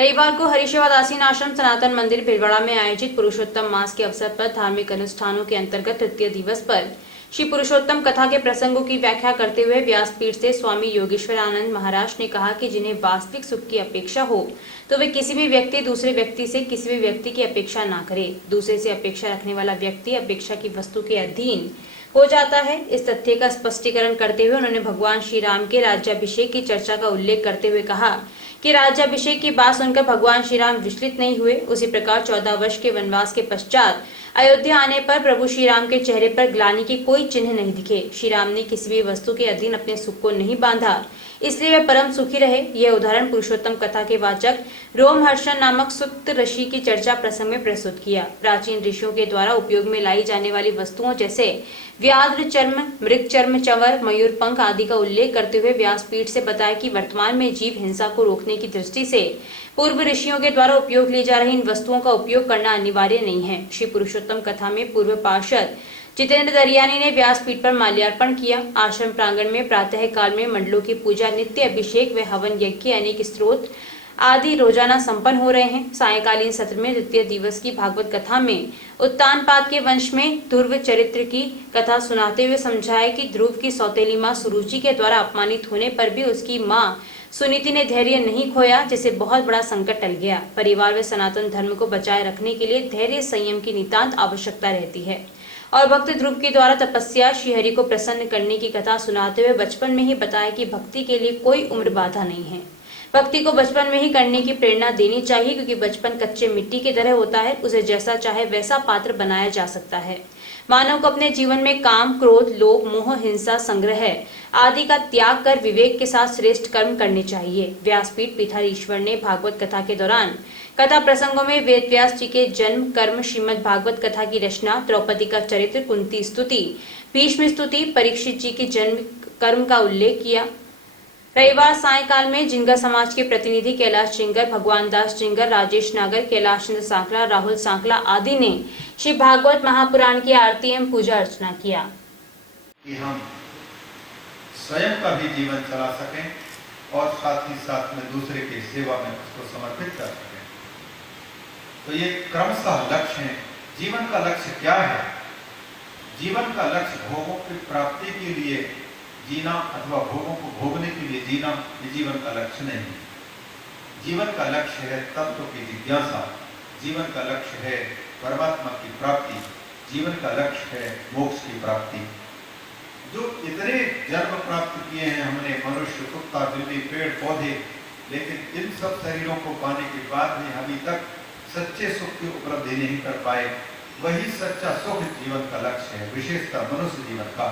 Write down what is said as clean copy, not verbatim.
रविवार को हरिशेवाद आसीन आश्रम सनातन मंदिर भिलवाड़ा में आयोजित पुरुषोत्तम मास के अवसर पर धार्मिक अनुष्ठानों के अंतर्गत तृतीय दिवस पर श्री पुरुषोत्तम कथा के प्रसंगों की व्याख्या करते हुए व्यासपीठ से स्वामी योगेश्वर आनंद महाराज ने कहा कि जिन्हें वास्तविक सुख की अपेक्षा हो तो वे किसी भी व्यक्ति दूसरे व्यक्ति से किसी भी व्यक्ति की अपेक्षा ना करे। दूसरे से अपेक्षा रखने वाला व्यक्ति अपेक्षा की वस्तु के अधीन हो जाता है। इस तथ्य का स्पष्टीकरण करते हुए उन्होंने भगवान श्री राम के राज्याभिषेक की चर्चा का उल्लेख करते हुए कहा कि राज्याभिषेक की बात सुनकर भगवान श्री राम विचलित नहीं हुए। उसी प्रकार 14 वर्ष के वनवास के पश्चात अयोध्या आने पर प्रभु श्री राम के चेहरे पर ग्लानि के कोई चिन्ह नहीं दिखे। श्री राम ने किसी भी वस्तु के अधीन अपने सुख को नहीं बांधा, इसलिए वे परम सुखी रहे। यह उदाहरण पुरुषोत्तम कथा के वाचक रोमहर्षण नामक सुक्त ऋषि की चर्चा प्रसंग में प्रस्तुत किया। प्राचीन ऋषियों के द्वारा उपयोग में लाई जाने वाली वस्तुओं जैसे व्याघ्र चर्म, मृग चर्म, चंवर, मयूर पंख आदि का उल्लेख करते हुए व्यासपीठ से बताया कि वर्तमान में जीव हिंसा को रोकने की दृष्टि से पूर्व ऋषियों के द्वारा उपयोग ली जा रही इन वस्तुओं का उपयोग करना अनिवार्य नहीं है। श्री पुरुषोत्तम कथा में पूर्व पार्षद जितेंद्र दरियानी ने व्यासपीठ पर माल्यार्पण किया। आश्रम प्रांगण में प्रातः काल में मंडलों की पूजा, नित्य अभिषेक व हवन यज्ञ, अनेक स्त्रोत आदि रोजाना संपन्न हो रहे हैं। सायंकालीन सत्र में द्वितीय दिवस की भागवत कथा में उत्तानपाद के वंश में ध्रुव चरित्र की कथा सुनाते हुए समझाया कि ध्रुव की सौतेली मां सुरुचि के द्वारा अपमानित होने पर भी उसकी मां सुनीति ने धैर्य नहीं खोया, जिससे बहुत बड़ा संकट टल गया। परिवार व सनातन धर्म को बचाए रखने के लिए धैर्य संयम की नितांत आवश्यकता रहती है। और भक्त ध्रुव के द्वारा तपस्या श्रीहरि को प्रसन्न करने की कथा सुनाते हुए बचपन में ही बताया कि भक्ति के लिए कोई उम्र बाधा नहीं है। भक्ति को बचपन में ही करने की प्रेरणा देनी चाहिए, क्योंकि बचपन कच्चे मिट्टी की तरह होता है। उसे जैसा चाहे वैसा पात्र बनाया जा सकता है। मानव को अपने जीवन में काम, क्रोध, लोभ, मोह, हिंसा, संग्रह आदि का त्याग कर विवेक के साथ श्रेष्ठ कर्म करने चाहिए। व्यासपीठ पीठाधीश्वर ने भागवत कथा के दौरान कथा प्रसंगों में वेद व्यास जी के जन्म, कर्म, श्रीमद् भागवत कथा की रचना, द्रौपदी का चरित्र, कुंती स्तुति, भीष्म स्तुति, परीक्षित जी के जन्म कर्म का उल्लेख किया। रविवार सायंकाल में जिंगर समाज के प्रतिनिधि कैलाश जिंगर, भगवान दास जिंगर, राजेश नागर, कैलाश चंद्र सांकला, राहुल सांकला आदि ने श्री भागवत महापुराण की आरती एवं पूजा अर्चना किया। कि हम स्वयं का भी जीवन चला सकें और साथ ही साथ में दूसरे की सेवा में उसको समर्पित कर सकें। तो ये क्रमशः लक्ष्य है। जीवन का लक्ष्य क्या है? जीवन का लक्ष्य भोगों की प्राप्ति के लिए जीना अथवा भोगों को भोगने के लिए जीना, ये जीवन का लक्ष्य नहीं है। जीवन का लक्ष्य है तत्व की जिज्ञासा, जीवन का लक्ष्य है परमात्मा की प्राप्ति, जीवन का लक्ष्य है मोक्ष की प्राप्ति। जो इतने जन्म प्राप्त किए हैं हमने, मनुष्य, कुत्ता, बिल्ली, पेड़ पौधे, लेकिन इन सब शरीरों को पाने के बाद भी अभी तक सच्चे सुख की उपलब्धि नहीं कर पाए। वही सच्चा सुख जीवन का लक्ष्य है, विशेषतः मनुष्य जीवन का।